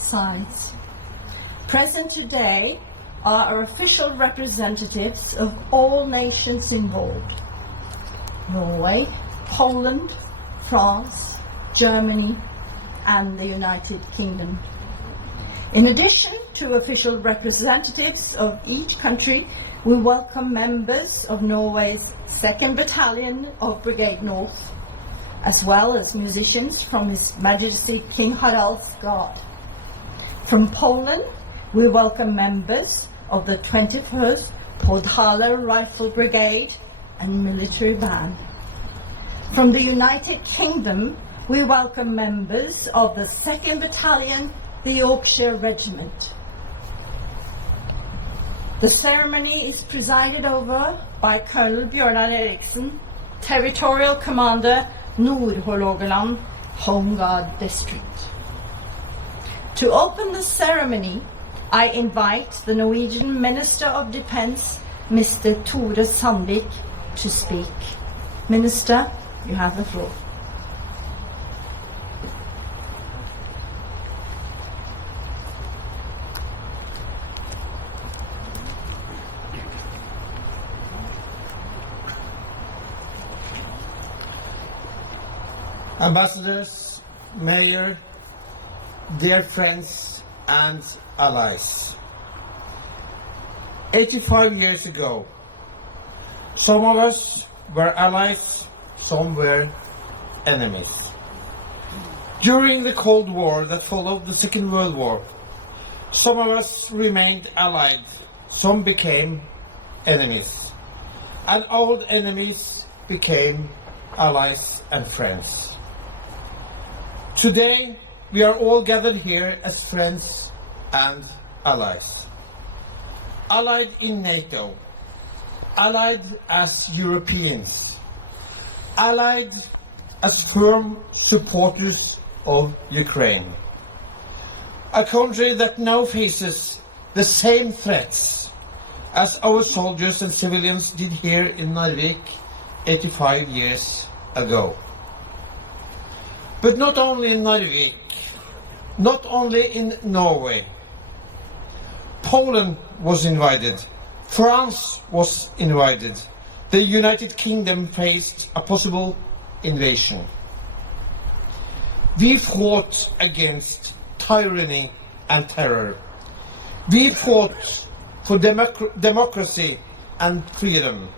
sides. Present today are our official representatives of all nations involved: Norway, Poland, France, Germany, and the United Kingdom. In addition to official representatives of each country, we welcome members of Norway's 2nd Battalion of Brigade North, as well as musicians from His Majesty King Harald's Guard. From Poland, we welcome members of the 21st Podhala Rifle Brigade and military band. From the United Kingdom, we welcome members of the 2nd Battalion, the Yorkshire Regiment. The ceremony is presided over by Colonel Bjørnar Eriksen, Territorial Commander, Nord-Hålogaland, Home Guard District. To open the ceremony, I invite the Norwegian Minister of Defence, Mr. Tore Sandvik, to speak. Minister, you have the floor. Ambassadors, Mayor, dear friends and allies. 85 years ago, some of us were allies, some were enemies. During the Cold War that followed the Second World War, some of us remained allied, some became enemies, and old enemies became allies and friends. Today, we are all gathered here as friends and allies. Allied in NATO, allied as Europeans, allied as firm supporters of Ukraine. A country that now faces the same threats as our soldiers and civilians did here in Narvik 85 years ago. But not only in Narvik, not only in Norway. Poland was invited, France was invited, the United Kingdom faced a possible invasion. We fought against tyranny and terror. We fought for democracy and freedom.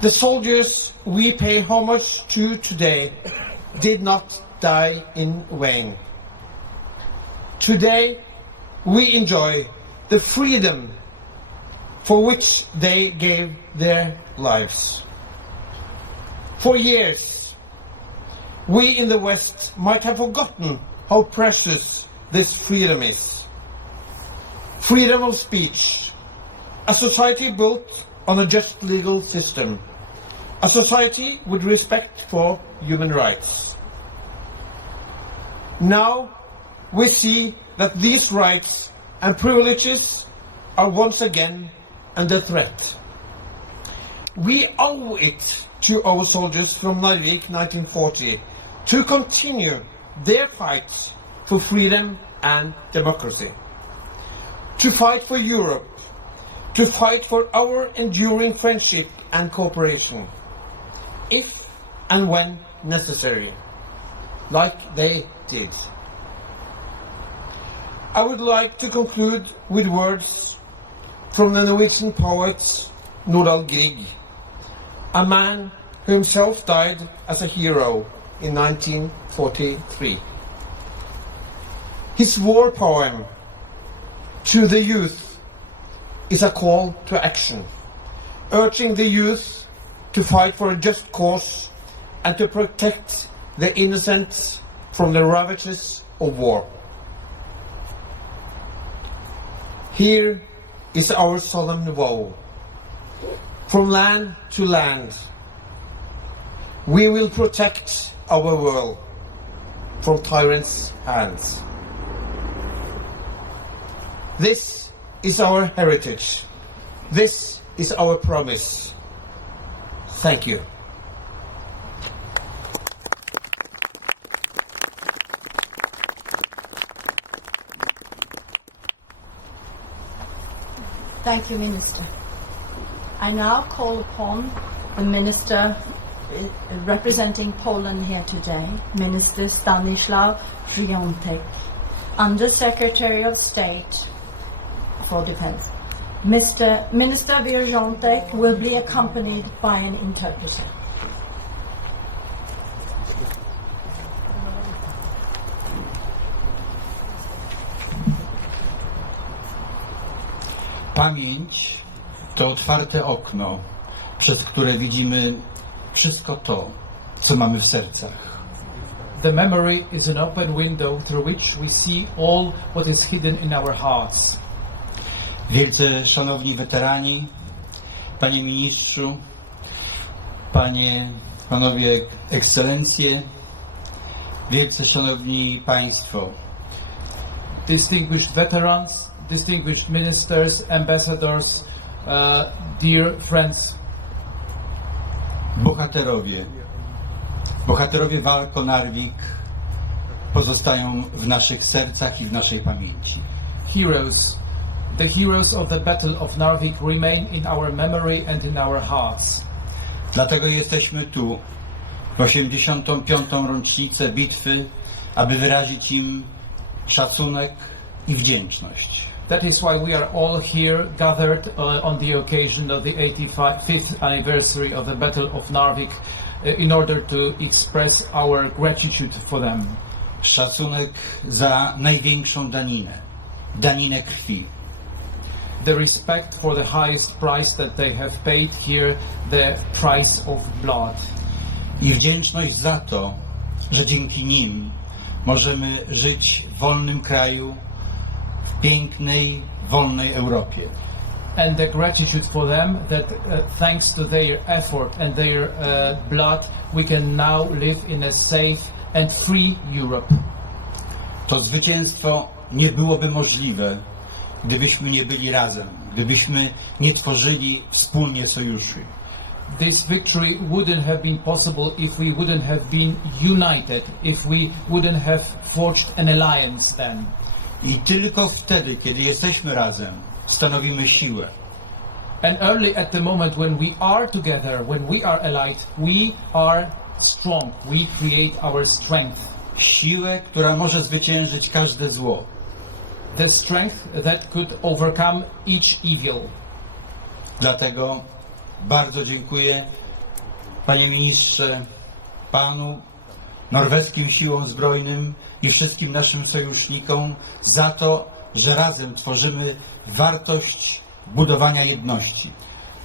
The soldiers we pay homage to today did not die in vain. Today, we enjoy the freedom for which they gave their lives. For years, we in the West might have forgotten how precious this freedom is. Freedom of speech, a society built on a just legal system, a society with respect for human rights. Now we see that these rights and privileges are once again under threat. We owe it to our soldiers from Narvik 1940 to continue their fight for freedom and democracy, to fight for Europe, to fight for our enduring friendship and cooperation, if and when necessary, like they did. I would like to conclude with words from the Norwegian poet Nordahl Grieg, a man who himself died as a hero in 1943. His war poem, To the Youth, is a call to action, urging the youth to fight for a just cause and to protect the innocent from the ravages of war. Here is our solemn vow. From land to land, we will protect our world from tyrants' hands. This is our heritage. This is our promise. Thank you. Thank you, Minister. I now call upon the Minister representing Poland here today, Minister Stanislaw Wyjątek, Under Secretary of State for Defense. Minister Wyjątek will be accompanied by an interpreter. Pamięć to otwarte okno, przez które widzimy wszystko to, co mamy w sercach. The memory is an open window through which we see all what is hidden in our hearts. Wielce szanowni weterani, panie ministrzu, panowie ekscelencje, wielce szanowni państwo. Distinguished veterans, distinguished ministers, ambassadors, dear friends. Bohaterowie walk o Narwik pozostają w naszych sercach i w naszej pamięci. The heroes of the Battle of Narvik remain in our memory and in our hearts. Dlatego jesteśmy tu w 85. rocznicę bitwy, aby wyrazić im szacunek i wdzięczność. That is why we are all here gathered on the occasion of the 85th anniversary of the Battle of Narvik in order to express our gratitude for them. Szacunek za największą daninę krwi. The respect for the highest price that they have paid here, the price of blood. I wdzięczność za to, że dzięki nim możemy żyć w wolnym kraju, w pięknej, wolnej Europie. And the gratitude for them that thanks to their effort and their blood we can now live in a safe and free Europe. To zwycięstwo nie byłoby możliwe, gdybyśmy nie byli razem, gdybyśmy nie tworzyli wspólnie sojuszy. This victory wouldn't have been possible if we wouldn't have been united, if we wouldn't have forged an alliance then. I tylko wtedy, kiedy jesteśmy razem, stanowimy siłę. And only at the moment when we are together, when we are allied, we are strong. We create our strength. Siłę, która może zwyciężyć każde zło. The strength that could overcome each evil. Dlatego bardzo dziękuję, panie ministrze, panu, norweskim siłom zbrojnym i wszystkim naszym sojusznikom za to, że razem tworzymy wartość budowania jedności.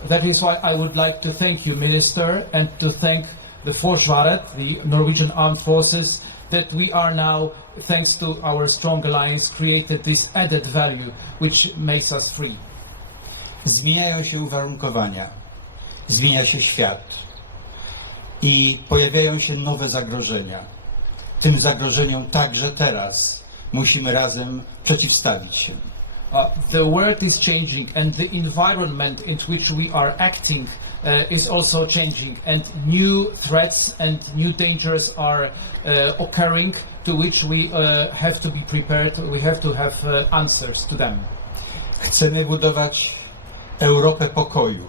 That is why I would like to thank you, Minister, and to thank the Forsvaret, the Norwegian Armed Forces, that we are now, thanks to our strong alliance, created this added value which makes us free. Zmieniają się uwarunkowania, zmienia się świat i pojawiają się nowe zagrożenia. Tym zagrożeniom także teraz musimy razem przeciwstawić się. The world is changing and the environment in which we are acting is also changing, and new threats and new dangers are occurring, to which we have to be prepared. We have to have answers to them. Chcemy budować Europę pokoju,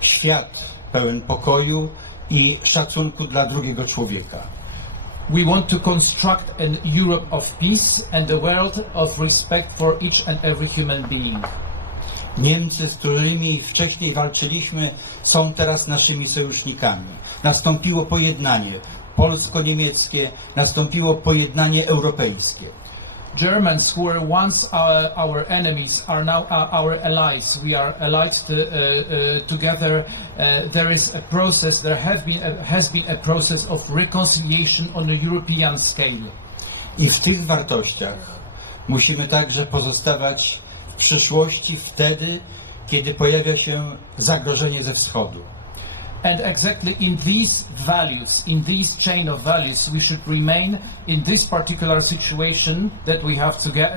świat pełen pokoju i szacunku dla drugiego człowieka. We want to construct an Europe of peace and a world of respect for each and every human being. Niemcy, z którymi wcześniej walczyliśmy, są teraz naszymi sojusznikami. Nastąpiło pojednanie polsko-niemieckie, nastąpiło pojednanie europejskie. Germans, who were once our enemies, are now our allies. We are allied together. There is a process. There has been a process of reconciliation on a European scale. I w tych wartościach musimy także pozostawać w przyszłości wtedy, kiedy pojawia się zagrożenie ze wschodu. And exactly in these values, in this chain of values, we should remain in this particular situation that we have to get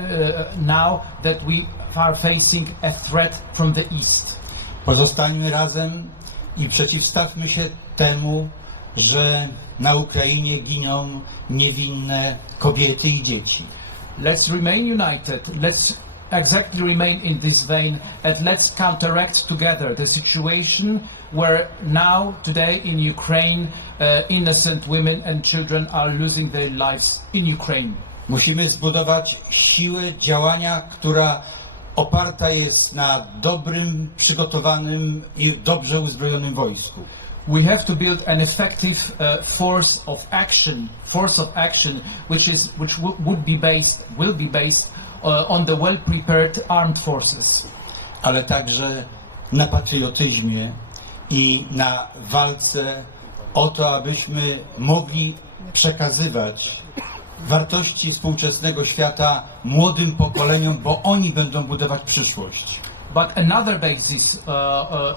now, that we are facing a threat from the east. Pozostańmy razem i przeciwstawmy się temu, że na Ukrainie giną niewinne kobiety i dzieci. Let's remain united. Let's exactly remain in this vein, and let's counteract together the situation where now, today in Ukraine, innocent women and children are losing their lives in Ukraine. Musimy zbudować siłę działania, która oparta jest na dobrym, przygotowanym i dobrze uzbrojonym wojsku. We have to build an effective force of action, which will be based on the well-prepared armed forces. Ale także na patriotyzmie i na walce o to, abyśmy mogli przekazywać wartości współczesnego świata młodym pokoleniom, bo oni będą budować przyszłość. But another basis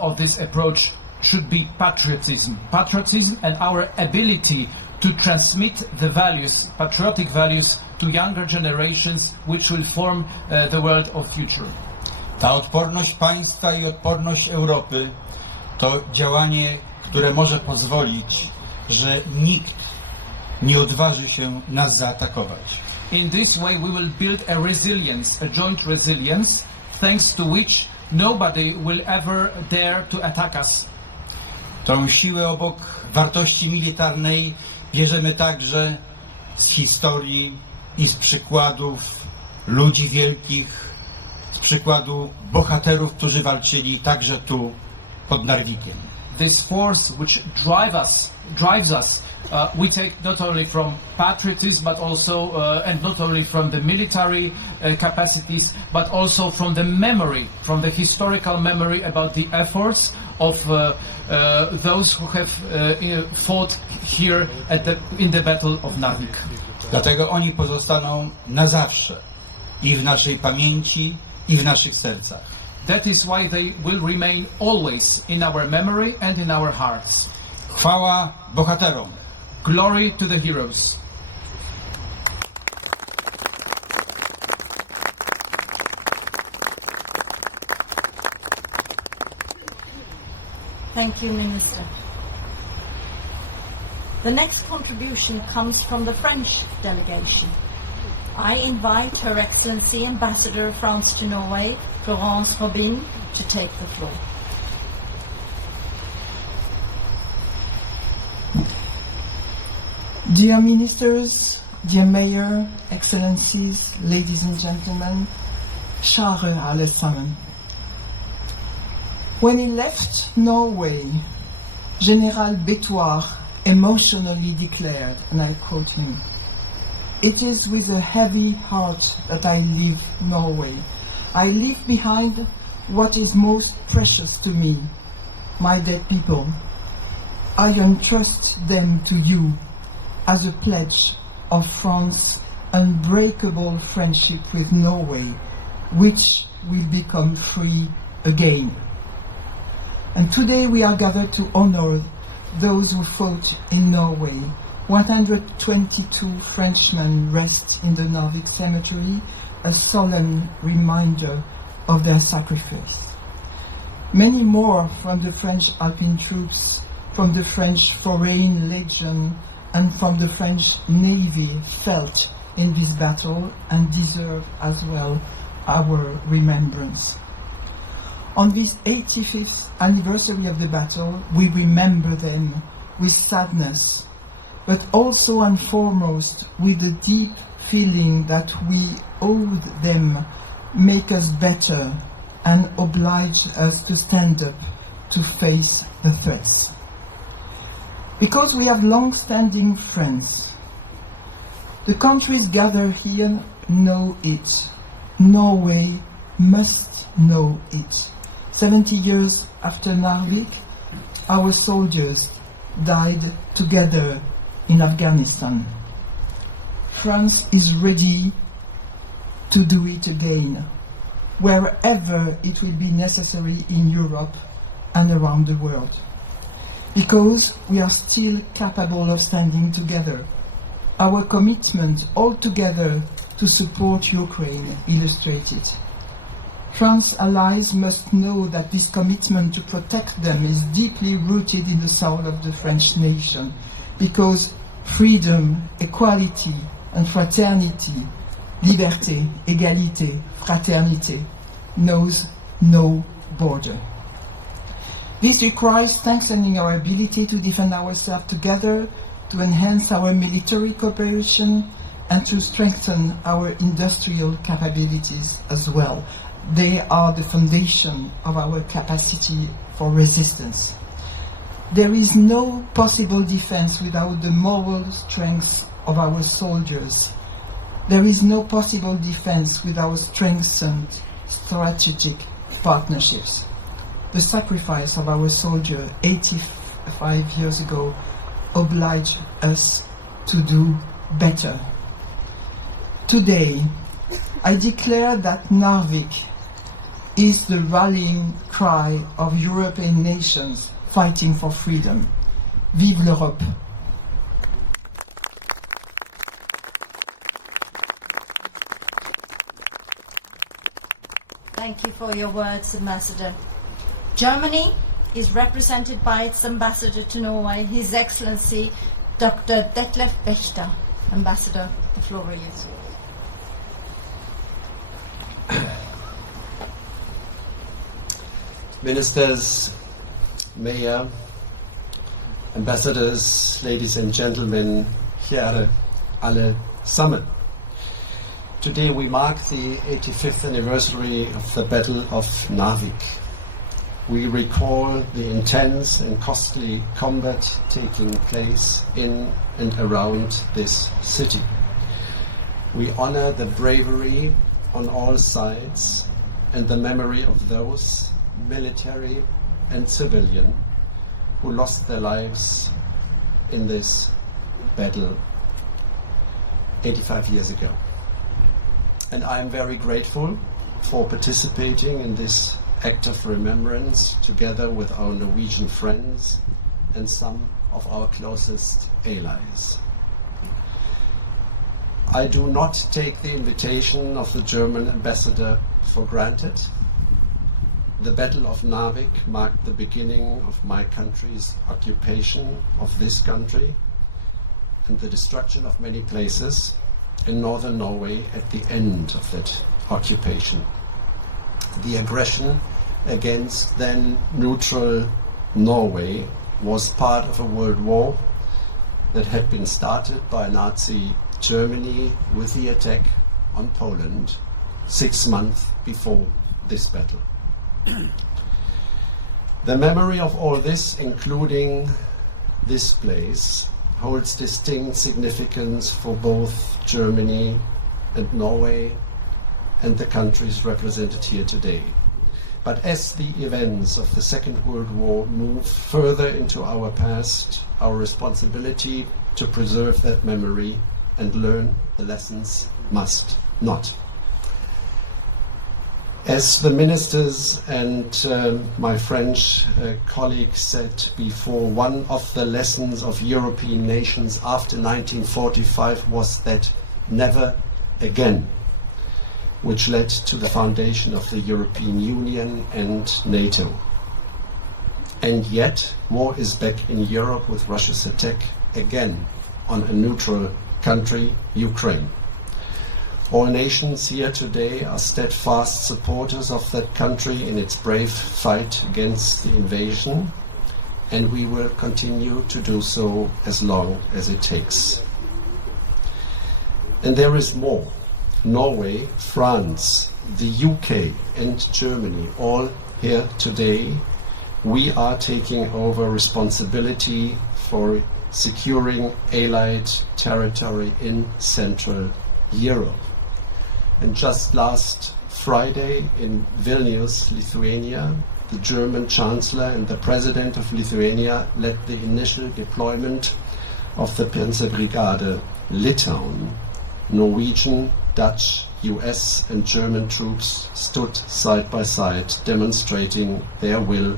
of this approach should be patriotism. Patriotism and our ability to transmit the values, patriotic values, to younger generations, which will form the world of future. Ta odporność państwa i odporność Europy to działanie, które może pozwolić, że nikt nie odważy się nas zaatakować. In this way we will build a resilience, a joint resilience, thanks to which nobody will ever dare to attack us. Tą siłę obok wartości militarnej bierzemy także z historii i z przykładów ludzi wielkich, z przykładu bohaterów, którzy walczyli także tu pod Narwikiem. This force which drives us, we take not only from patriotism, but also and not only from the military capacities, but also from the memory, from the historical memory about the efforts of those who have fought here in the Battle of Narvik. Dlatego oni pozostaną na zawsze i w naszej pamięci, i w naszych sercach. That is why they will remain always in our memory and in our hearts. Chwała bohaterom. Glory to the heroes. Thank you, Minister. The next contribution comes from the French delegation. I invite Her Excellency Ambassador of France to Norway, Florence Robin, to take the floor. Dear Ministers, dear Mayor, Excellencies, ladies and gentlemen, Share alle sammen. When he left Norway, General Bétoir emotionally declared, and I quote him, "It is with a heavy heart that I leave Norway. I leave behind what is most precious to me, my dead people. I entrust them to you as a pledge of France's unbreakable friendship with Norway, which will become free again." And today we are gathered to honor those who fought in Norway. 122 Frenchmen rest in the Narwik cemetery, a solemn reminder of their sacrifice. Many more from the French Alpine troops, from the French Foreign Legion, and from the French Navy felt in this battle and deserve as well our remembrance. On this 85th anniversary of the battle, we remember them with sadness, but also and foremost with the deep feeling that we owe them, make us better, and oblige us to stand up to face the threats. Because we have long-standing friends, the countries gathered here know it. Norway must know it. 70 years after Narvik, our soldiers died together in Afghanistan. France is ready to do it again, wherever it will be necessary in Europe and around the world. Because we are still capable of standing together. Our commitment all together to support Ukraine illustrated. France allies must know that this commitment to protect them is deeply rooted in the soul of the French nation, because freedom, equality, and fraternity Liberté, égalité, fraternité knows no border. This requires strengthening our ability to defend ourselves together, to enhance our military cooperation, and to strengthen our industrial capabilities as well. They are the foundation of our capacity for resistance. There is no possible defense without the moral strength of our soldiers. There is no possible defense without strengthened strategic partnerships. The sacrifice of our soldiers 85 years ago obliged us to do better. Today, I declare that Narvik is the rallying cry of European nations fighting for freedom. Vive l'Europe! Thank you for your words, Ambassador. Germany is represented by its Ambassador to Norway, His Excellency Dr. Detlef Bechter. Ambassador, the floor is yours. Ministers, Mayor, Ambassadors, ladies and gentlemen, here alle sammen. Today we mark the 85th anniversary of the Battle of Narvik. We recall the intense and costly combat taking place in and around this city. We honor the bravery on all sides and the memory of those, military and civilian, who lost their lives in this battle 85 years ago. And I am very grateful for participating in this act of remembrance together with our Norwegian friends and some of our closest allies. I do not take the invitation of the German ambassador for granted. The Battle of Narvik marked the beginning of my country's occupation of this country and the destruction of many places in northern Norway at the end of that occupation. The aggression against then neutral Norway was part of a world war that had been started by Nazi Germany with the attack on Poland 6 months before this battle. The memory of all this, including this place, holds distinct significance for both Germany and Norway and the countries represented here today. But as the events of the Second World War move further into our past, our responsibility to preserve that memory and learn the lessons must not. As the ministers and my French colleagues said before, one of the lessons of European nations after 1945 was that never again, which led to the foundation of the European Union and NATO. And yet, war is back in Europe with Russia's attack again on a neutral country, Ukraine. All nations here today are steadfast supporters of that country in its brave fight against the invasion, and we will continue to do so as long as it takes. And there is more. Norway, France, the UK and Germany, all here today, we are taking over responsibility for securing Allied territory in Central Europe. And just last Friday in Vilnius, Lithuania, the German Chancellor and the President of Lithuania led the initial deployment of the Panzerbrigade Litauen. Norwegian, Dutch, US and German troops stood side by side, demonstrating their will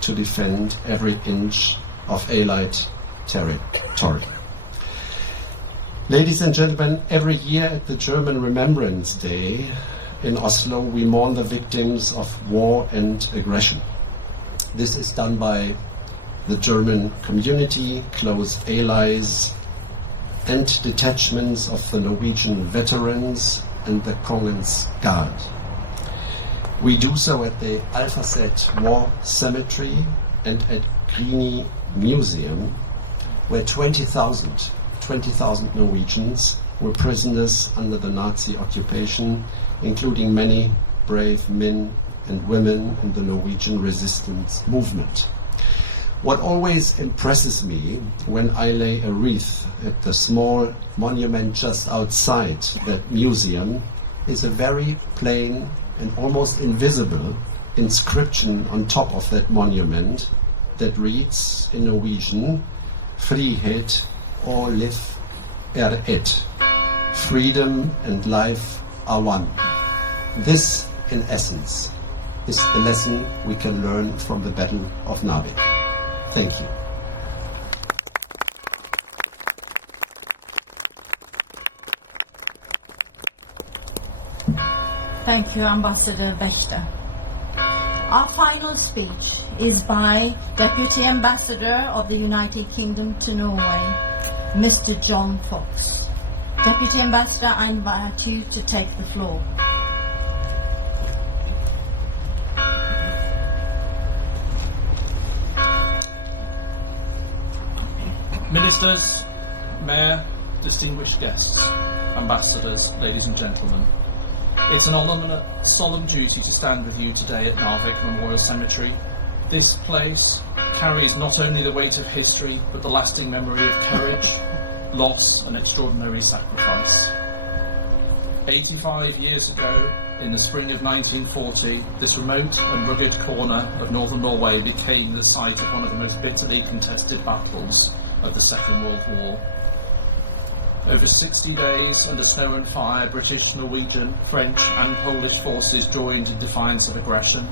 to defend every inch of Allied territory. Ladies and gentlemen, every year at the German Remembrance Day in Oslo, we mourn the victims of war and aggression. This is done by the German community, close allies, and detachments of the Norwegian veterans and the Kongens Guard. We do so at the Alphaset War Cemetery and at Grini Museum, where 20,000 Norwegians were prisoners under the Nazi occupation, including many brave men and women in the Norwegian resistance movement. What always impresses me when I lay a wreath at the small monument just outside that museum is a very plain and almost invisible inscription on top of that monument that reads in Norwegian, Frihet og liv ett. Freedom and life are one. This, in essence, is the lesson we can learn from the Battle of Narvik. Thank you. Thank you, Ambassador Wächter. Our final speech is by Deputy Ambassador of the United Kingdom to Norway, Mr. John Fox. Deputy Ambassador, I invite you to take the floor. Ministers, Mayor, distinguished guests, ambassadors, ladies and gentlemen. It's an honour and a solemn duty to stand with you today at Narvik Memorial Cemetery. This place carries not only the weight of history, but the lasting memory of courage, loss and extraordinary sacrifice. 85 years ago, in the spring of 1940, this remote and rugged corner of northern Norway became the site of one of the most bitterly contested battles of the Second World War. Over 60 days under snow and fire, British, Norwegian, French and Polish forces joined in defiance of aggression.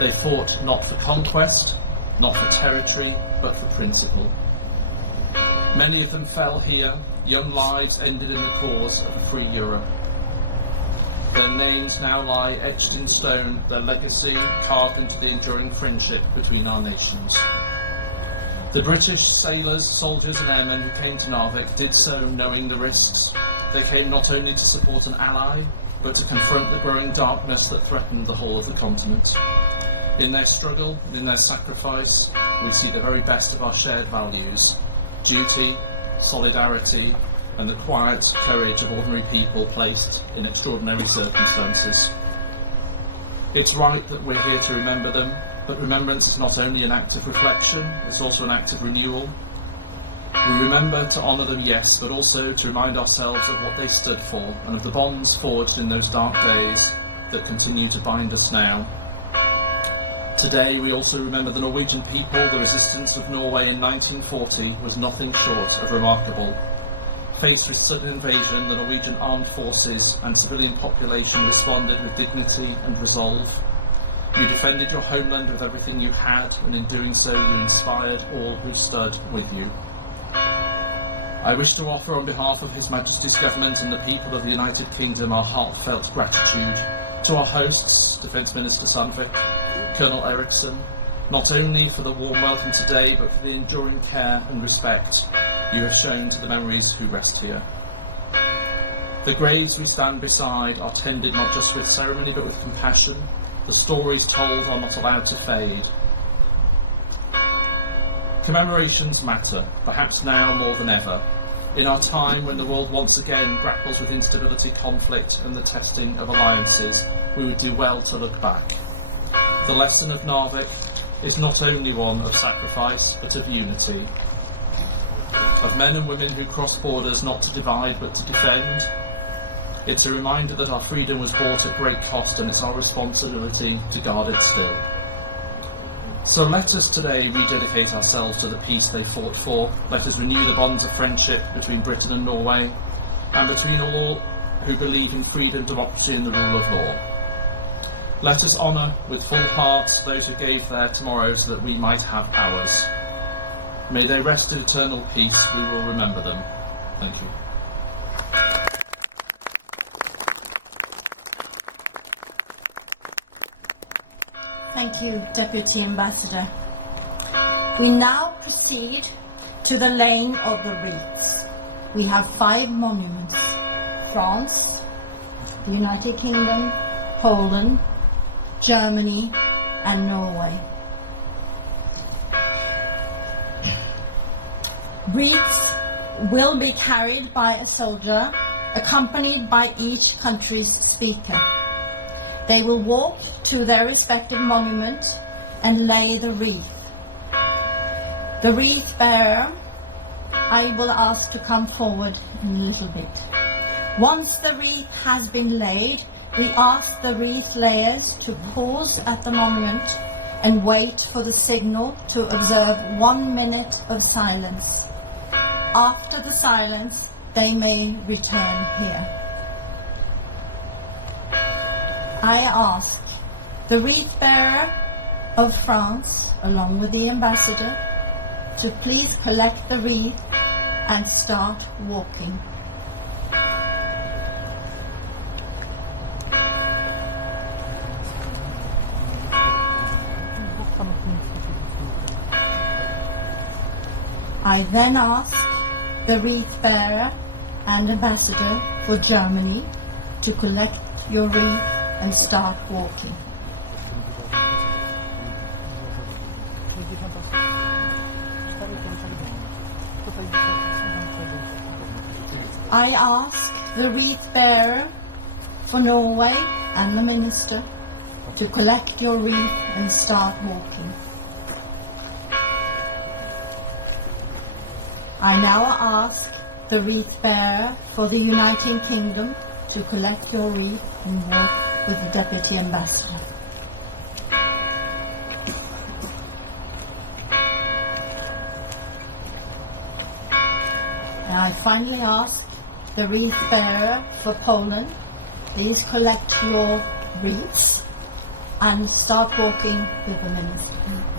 They fought not for conquest, not for territory, but for principle. Many of them fell here, young lives ended in the cause of a free Europe. Their names now lie etched in stone, their legacy carved into the enduring friendship between our nations. The British sailors, soldiers and airmen who came to Narvik did so knowing the risks. They came not only to support an ally, but to confront the growing darkness that threatened the whole of the continent. In their struggle, in their sacrifice, we see the very best of our shared values: duty, solidarity, and the quiet courage of ordinary people placed in extraordinary circumstances. It's right that we're here to remember them, but remembrance is not only an act of reflection, it's also an act of renewal. We remember to honour them, yes, but also to remind ourselves of what they stood for and of the bonds forged in those dark days that continue to bind us now. Today we also remember the Norwegian people. The resistance of Norway in 1940 was nothing short of remarkable. Faced with sudden invasion, the Norwegian armed forces and civilian population responded with dignity and resolve. You defended your homeland with everything you had, and in doing so you inspired all who stood with you. I wish to offer on behalf of His Majesty's Government and the people of the United Kingdom our heartfelt gratitude to our hosts, Defence Minister Sandvik, Colonel Eriksson, not only for the warm welcome today, but for the enduring care and respect you have shown to the memories who rest here. The graves we stand beside are tended not just with ceremony but with compassion. The stories told are not allowed to fade. Commemorations matter, perhaps now more than ever. In our time when the world once again grapples with instability, conflict and the testing of alliances, we would do well to look back. The lesson of Narvik is not only one of sacrifice but of unity. Of men and women who cross borders not to divide but to defend. It's a reminder that our freedom was bought at great cost and it's our responsibility to guard it still. So let us today rededicate ourselves to the peace they fought for. Let us renew the bonds of friendship between Britain and Norway and between all who believe in freedom, democracy and the rule of law. Let us honour with full hearts those who gave their tomorrow so that we might have ours. May they rest in eternal peace. We will remember them. Thank you. Thank you, Deputy Ambassador. We now proceed to the laying of the wreaths. We have 5 monuments: France, the United Kingdom, Poland, Germany, and Norway. Wreaths will be carried by a soldier, accompanied by each country's speaker. They will walk to their respective monument and lay the wreath. The wreath bearer, I will ask to come forward in a little bit. Once the wreath has been laid, we ask the wreath layers to pause at the monument and wait for the signal to observe 1 minute of silence. After the silence, they may return here. I ask the wreath bearer of France, along with the ambassador, to please collect the wreath and start walking. I then ask the wreath bearer and ambassador for Germany to collect your wreath and start walking. I ask the wreath bearer for Norway and the minister to collect your wreath and start walking. I now ask the wreath bearer for the United Kingdom to collect your wreath and walk with the Deputy Ambassador. And I finally ask the wreath bearer for Poland, please collect your wreaths and start walking with the minister.